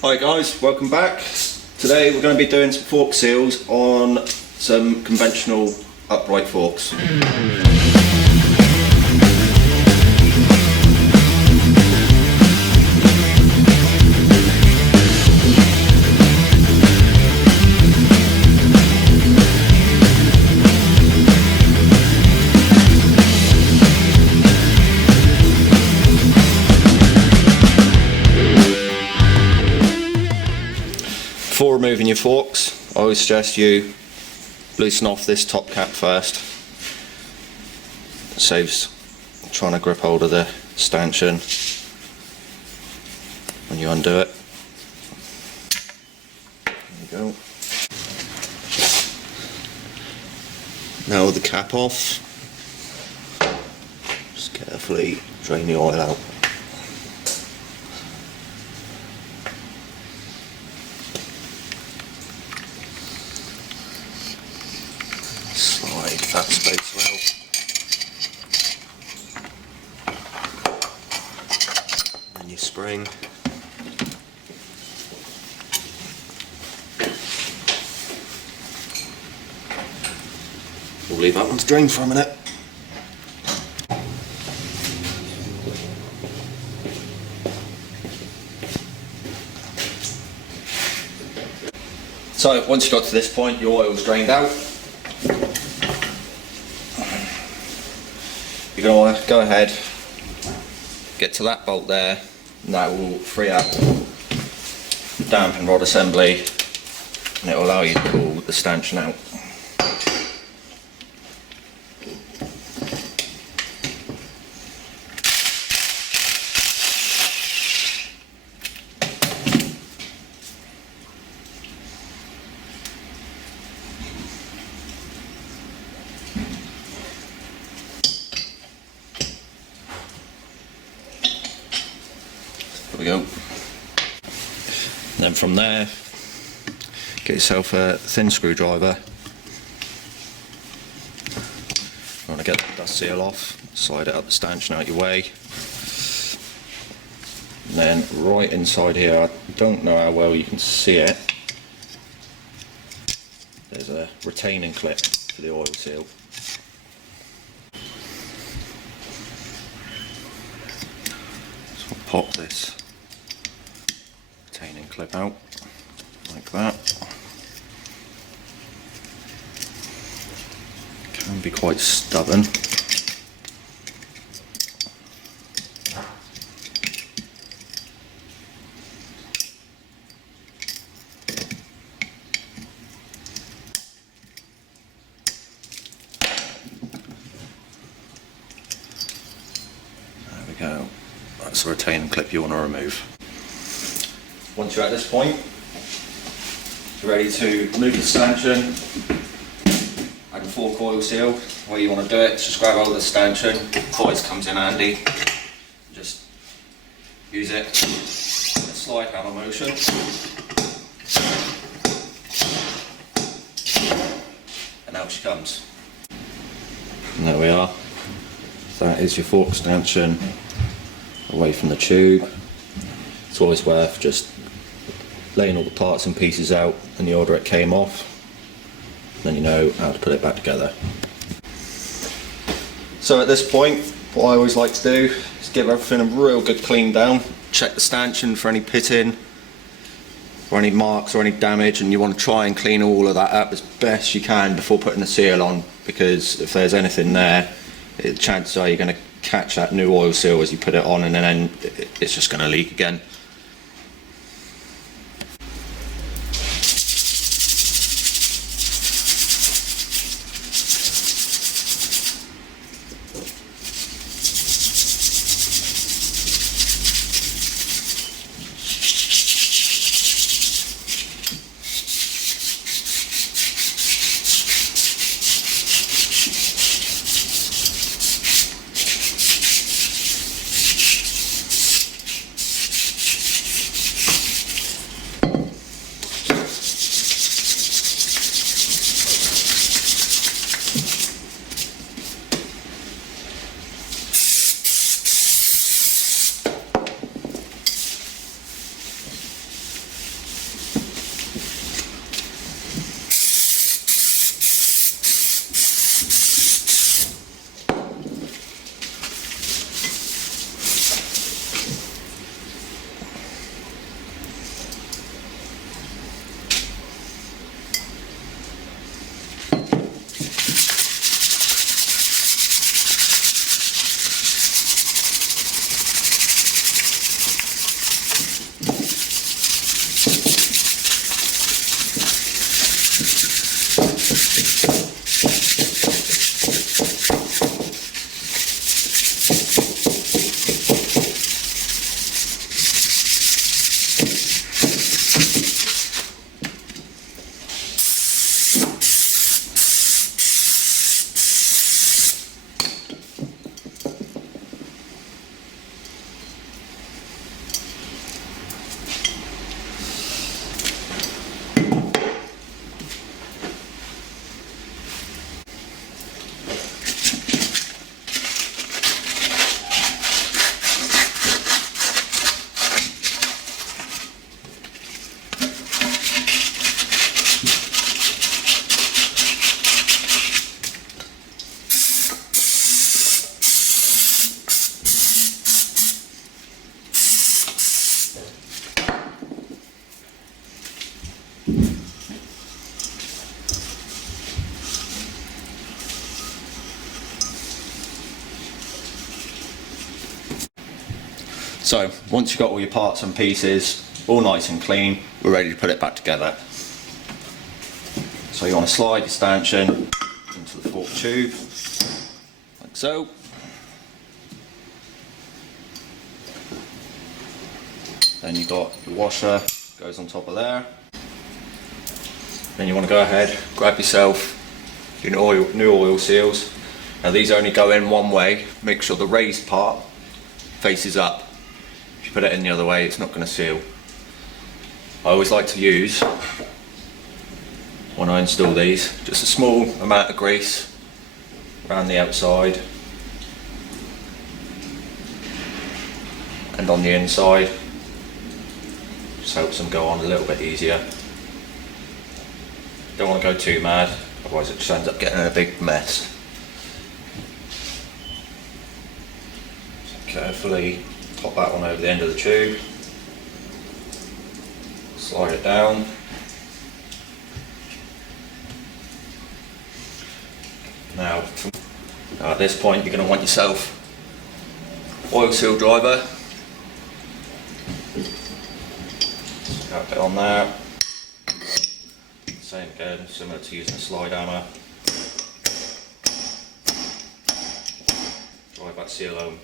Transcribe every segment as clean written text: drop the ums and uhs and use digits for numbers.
Hi guys, welcome back. Today we're going to be doing some fork seals on some conventional upright forks. Before removing your forks, I always suggest you loosen off this top cap first. It saves trying to grip hold of the stanchion when you undo it. There you go. Now with the cap off, just carefully drain the oil out. Slide that space out. Then your spring. We'll leave that one to drain for a minute. So once you got to this point, your oil's drained out. You're going to want to go ahead, get to that bolt there, and that will free up the damping rod assembly, and it will allow you to pull the stanchion out. There we go. And then from there, get yourself a thin screwdriver. You want to get the dust seal off, slide it up the stanchion out your way. And then right inside here, I don't know how well you can see it, there's a retaining clip for the oil seal. So I'll pop this retaining clip out like that. Can be quite stubborn. There we go. That's the retaining clip you want to remove. Once you're at this point, you're ready to remove the stanchion and the fork oil seal. The way you want to do it is just grab hold of the stanchion, always comes in handy. Just use it, slide hammer motion. And out she comes. And there we are. That is your fork stanchion away from the tube. It's always worth just laying all the parts and pieces out in the order it came off, then you know how to put it back together. So at this point, what I always like to do is give everything a real good clean down, check the stanchion for any pitting or any marks or any damage, and you want to try and clean all of that up as best you can before putting the seal on, because if there's anything there, chances are you're going to catch that new oil seal as you put it on, and then it's just going to leak again. So once you've got all your parts and pieces all nice and clean, we're ready to put it back together. So you want to slide your stanchion into the fork tube, like so. Then you've got your washer, goes on top of there. Then you want to go ahead, grab yourself your new oil seals. Now these only go in one way, make sure the raised part faces up. If you put it in the other way, it's not going to seal. I always like to use, when I install these, just a small amount of grease around the outside and on the inside. Just helps them go on a little bit easier. Don't want to go too mad, otherwise it just ends up getting in a big mess. So carefully pop that one over the end of the tube, slide it down. Now at this point you're going to want yourself oil seal driver. Got it on there. Same again, similar to using a slide hammer. Drive that seal home.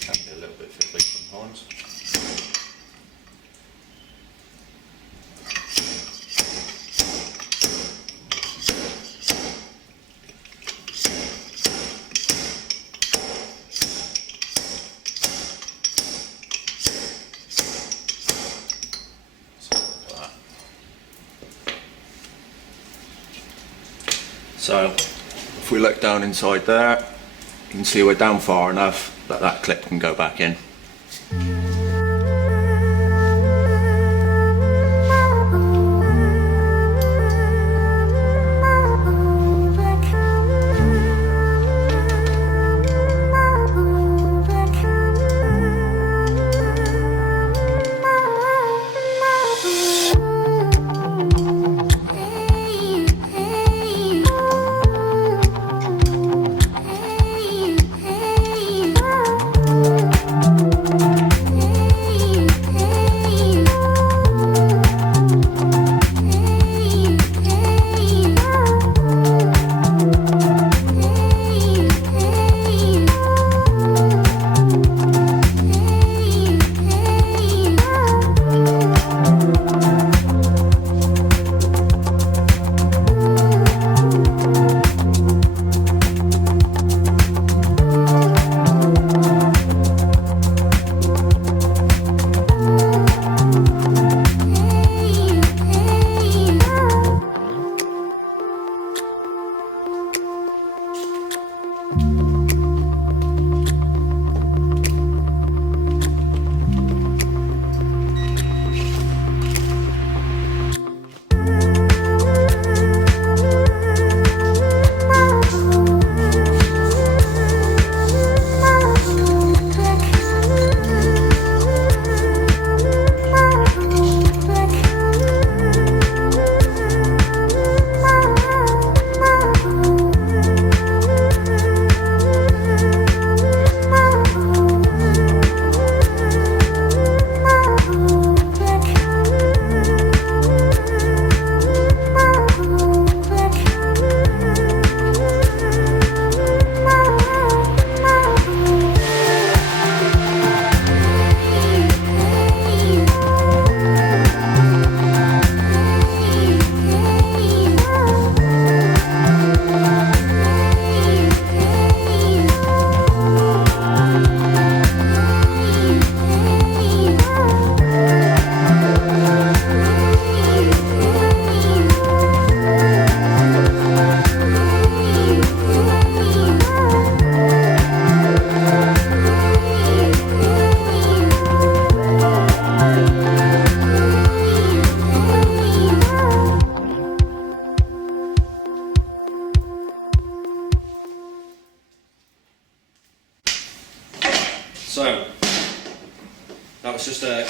Can be a little bit fiddly sometimes. So if we look down inside there, you can see we're down far enough that that clip can go back in.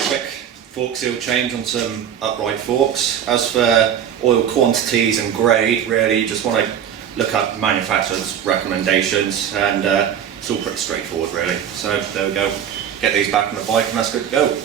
quick fork seal change on some upright forks. As for oil quantities and grade, really you just want to look up manufacturer's recommendations, and it's all pretty straightforward really. So there we go, get these back on the bike and that's good to go.